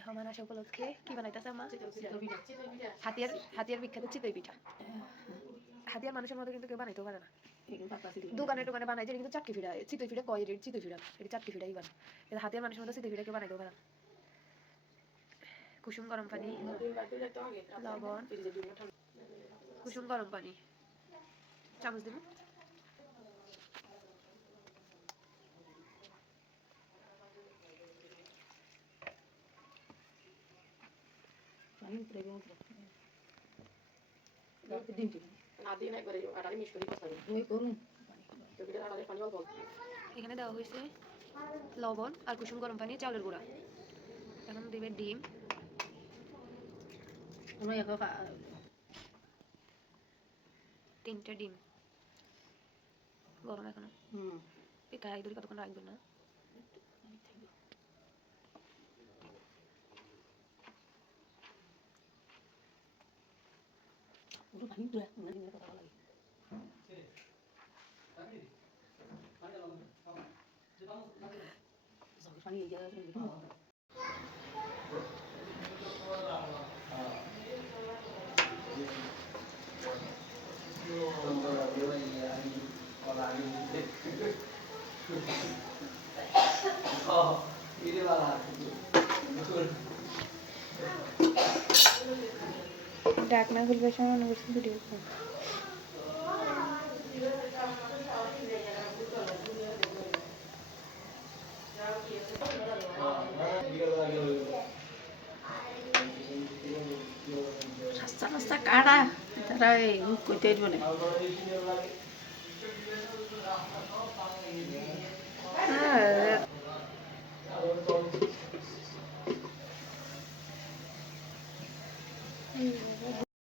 মেহমান আসা উপলক্ষে কি বানাইতেছে মা? হাতিয়ার বিখ্যাত চিতই পিঠা। হাতিয়ার মানুষের মতো কিন্তু কেউ বানাইতেও পারে না, দোকানে টোকানে বানাই যে, কিন্তু চাটকি ফিরা চিতই ফিরা কয় রেট চিতই ফিরা, এটা চাটকি ফিরাই বানায়, এটা হাতিয়ার মানুষের মতো চিতই ফিরা কেউ বানাইতেও পারে না। কুসুম গরম পানি, লবণ, কুসুম গরম পানি, চামচ দিব। এখানে দেওয়া হয়েছে লবণ আর কুসুম গরম পানি, চাউলের গুঁড়া। এখন দিবে ডিম, তিনটে ডিম গরম এখনো। পিঠা দূরে কতক্ষণ রাখবেন না? ঢাকনা খুলবে সময় ভিডিও রাস্তা রাস্তা কাটা তারা এই কইতে বলে